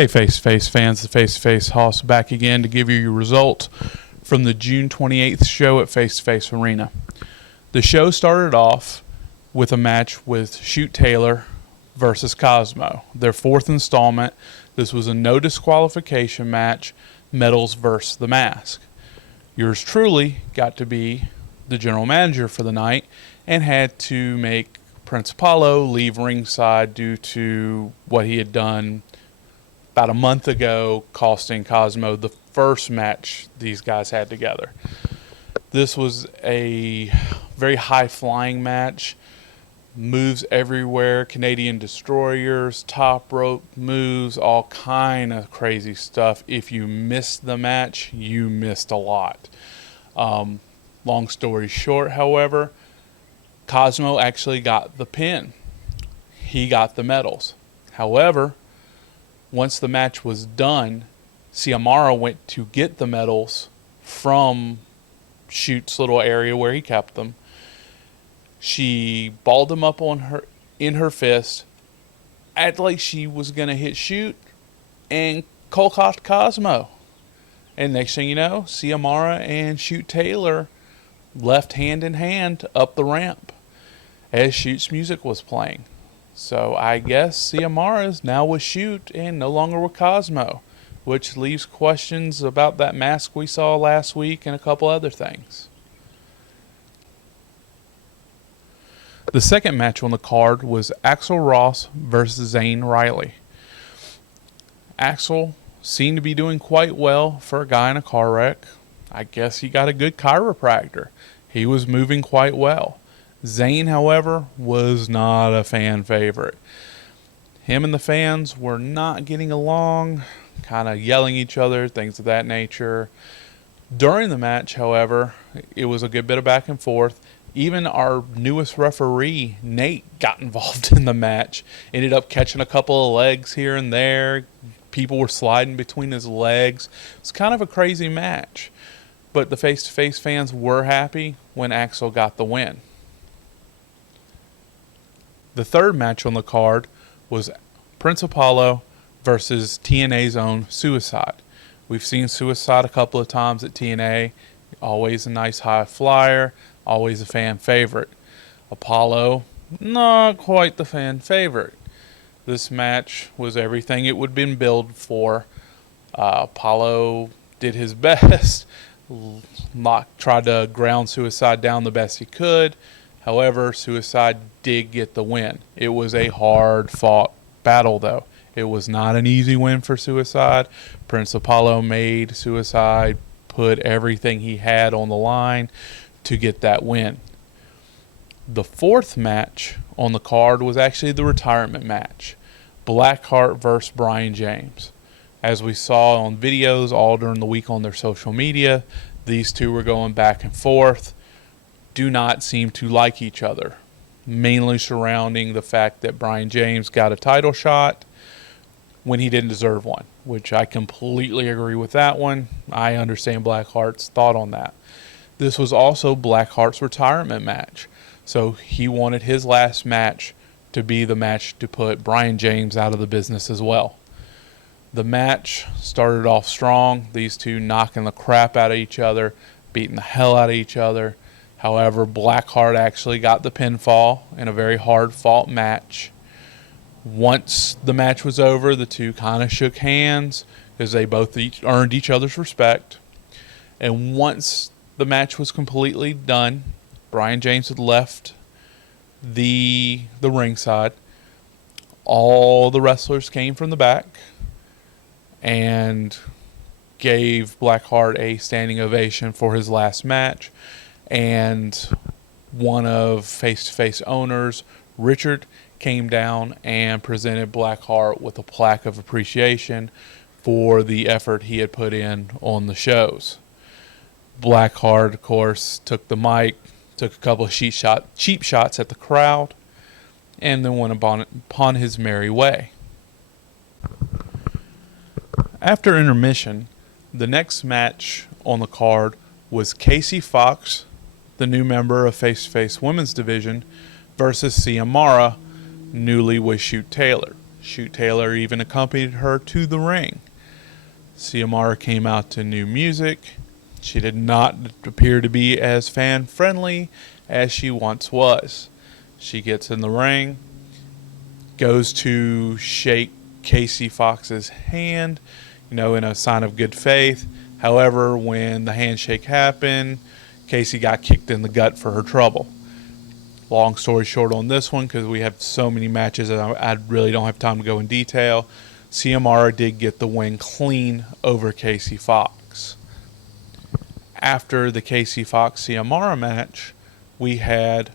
Hey, Face-to-Face fans, the Face-to-Face host back again to give you your results from the June 28th show at Face-to-Face Arena. The show started off with a match with Shoot Taylor versus Cosmo, their fourth installment. This was a no disqualification match, medals versus the mask. Yours truly got to be the general manager for the night and had to make Prince Apollo leave ringside due to what he had done about a month ago, costing Cosmo the first match these guys had together. This was a very high-flying match. Moves everywhere, Canadian destroyers, top rope moves, all kind of crazy stuff. If you missed the match, you missed a lot. Long story short, however, Cosmo actually got the pin. He got the medals. However, once the match was done, Xiomara went to get the medals from Shoot's little area where he kept them. She balled them up in her fist, acted like she was going to hit Shoot, and cold-cocked Cosmo. And next thing you know, Xiomara and Shoot Taylor left hand in hand up the ramp as Shoot's music was playing. So I guess Xiomara is now with Shoot and no longer with Cosmo, which leaves questions about that mask we saw last week and a couple other things. The second match on the card was Axl Ross versus Zayn Riley. Axl seemed to be doing quite well for a guy in a car wreck. I guess he got a good chiropractor. He was moving quite well. Zayn, however, was not a fan favorite. Him and the fans were not getting along, kind of yelling at each other, things of that nature. During the match, however, it was a good bit of back and forth. Even our newest referee, Nate, got involved in the match. Ended up catching a couple of legs here and there. People were sliding between his legs. It's kind of a crazy match. But the face-to-face fans were happy when Axl got the win. The third match on the card was Prince Apollo versus TNA's own Suicide. We've seen Suicide a couple of times at TNA. Always a nice high flyer. Always a fan favorite. Apollo, not quite the fan favorite. This match was everything it would have been billed for. Apollo did his best. Tried to ground Suicide down the best he could. However, Suicide did get the win. It was a hard-fought battle, though. It was not an easy win for Suicide. Prince Apollo made Suicide put everything he had on the line to get that win. The fourth match on the card was actually the retirement match. Blackheart versus Brian James. As we saw on videos all during the week on their social media, these two were going back and forth. Do not seem to like each other, mainly surrounding the fact that Brian James got a title shot when he didn't deserve one, which I completely agree with that one. I understand Blackheart's thought on that. This was also Blackheart's retirement match, so he wanted his last match to be the match to put Brian James out of the business as well. The match started off strong, these two knocking the crap out of each other, beating the hell out of each other. However, Blackheart actually got the pinfall in a very hard-fought match. Once the match was over, the two kind of shook hands because they both earned each other's respect. And once the match was completely done, Brian James had left the ringside. All the wrestlers came from the back and gave Blackheart a standing ovation for his last match. And one of Face-to-Face owners, Richard, came down and presented Blackheart with a plaque of appreciation for the effort he had put in on the shows. Blackheart, of course, took the mic, took a couple of cheap shots at the crowd, and then went upon his merry way. After intermission, the next match on the card was Casey Fox, the new member of Face-to-Face Women's Division, versus Xiomara, newly with Shoot Taylor. Shoot Taylor even accompanied her to the ring. Xiomara came out to new music. She did not appear to be as fan-friendly as she once was. She gets in the ring, goes to shake Casey Fox's hand, in a sign of good faith. However, when the handshake happened, Casey got kicked in the gut for her trouble. Long story short on this one, because we have so many matches and I really don't have time to go in detail, Xiomara did get the win clean over Casey Fox. After the Casey Fox-Xiomara match, we had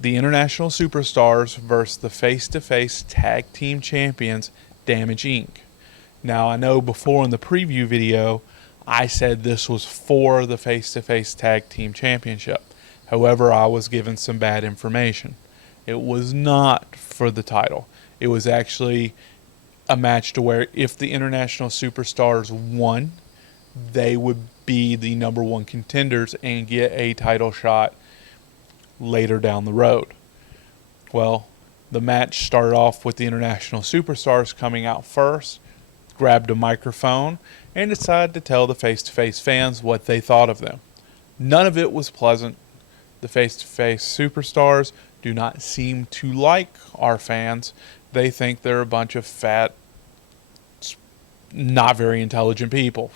the International Superstars versus the face-to-face tag team champions, Damage Inc. Now, I know before in the preview video, I said this was for the face-to-face tag team championship. However, I was given some bad information. It was not for the title. It was actually a match to where if the International Superstars won, they would be the number one contenders and get a title shot later down the road. Well, the match started off with the International Superstars coming out first, grabbed a microphone, and decided to tell the face-to-face fans what they thought of them. None of it was pleasant. The face-to-face superstars do not seem to like our fans. They think they're a bunch of fat, not very intelligent people.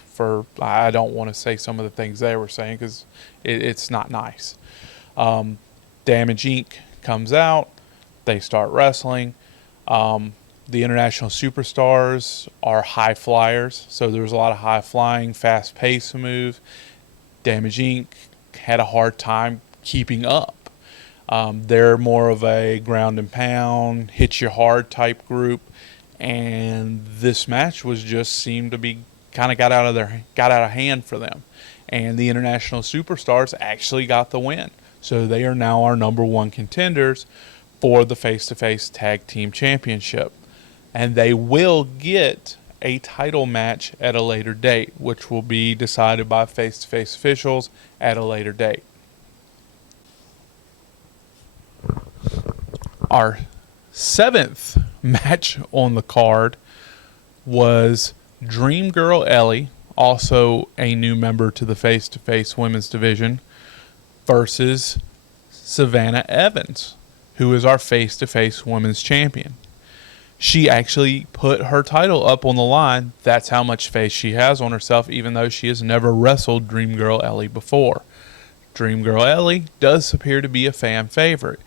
I don't want to say some of the things they were saying because it's not nice. Damage Inc. comes out. They start wrestling. The International Superstars are high flyers, so there's a lot of high flying, fast pace moves. Damage Inc. had a hard time keeping up. They're more of a ground and pound, hit you hard type group, and this match seemed to be kind of got out of hand for them. And the International Superstars actually got the win, so they are now our number one contenders for the face-to-face tag team championship, and they will get a title match at a later date, which will be decided by face-to-face officials at a later date. Our seventh match on the card was Dreamgirl Ellie, also a new member to the face-to-face women's division, versus Savannah Evans, who is our face-to-face women's champion. She actually put her title up on the line. That's how much faith she has on herself, even though she has never wrestled Dreamgirl Ellie before. Dreamgirl Ellie does appear to be a fan favorite.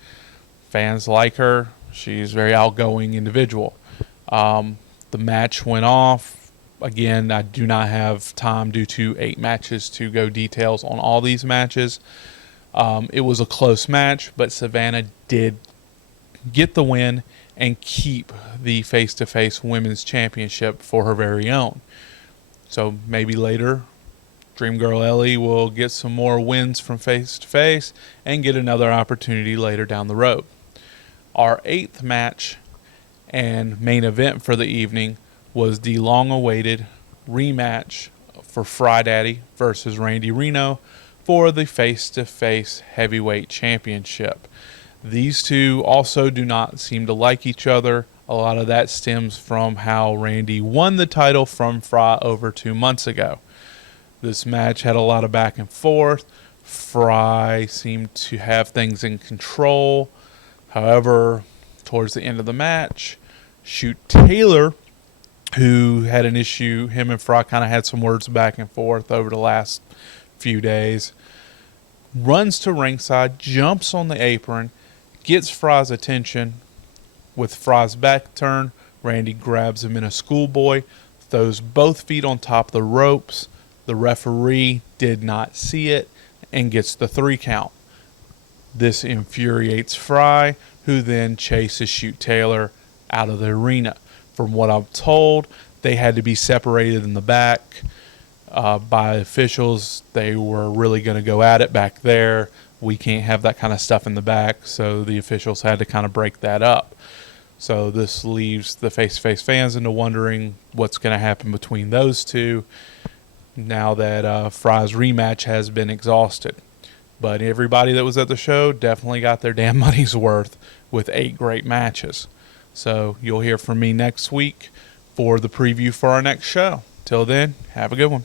Fans like her. She's a very outgoing individual. The match went off. Again, I do not have time due to 8 matches to go details on all these matches. It was a close match, but Savannah did get the win and keep the face-to-face women's championship for her very own. So maybe later, Dreamgirl Ellie will get some more wins from face-to-face and get another opportunity later down the road. Our 8th match and main event for the evening was the long-awaited rematch for Fry Daddy versus Randy Reno for the face-to-face heavyweight championship. These two also do not seem to like each other. A lot of that stems from how Randy won the title from Fry over 2 months ago. This match had a lot of back and forth. Fry seemed to have things in control. However, towards the end of the match, Shoot Taylor, who had an issue, him and Fry kind of had some words back and forth over the last few days, runs to ringside, jumps on the apron, gets Fry's attention. With Fry's back turned, Randy grabs him in a schoolboy, throws both feet on top of the ropes. The referee did not see it and gets the 3 count. This infuriates Fry, who then chases Shoot Taylor out of the arena. From what I'm told, they had to be separated in the back by officials. They were really going to go at it back there. We can't have that kind of stuff in the back, so the officials had to kind of break that up. So this leaves the face-to-face fans into wondering what's going to happen between those two now that Fry's rematch has been exhausted. But everybody that was at the show definitely got their damn money's worth with 8 great matches. So you'll hear from me next week for the preview for our next show. Till then, have a good one.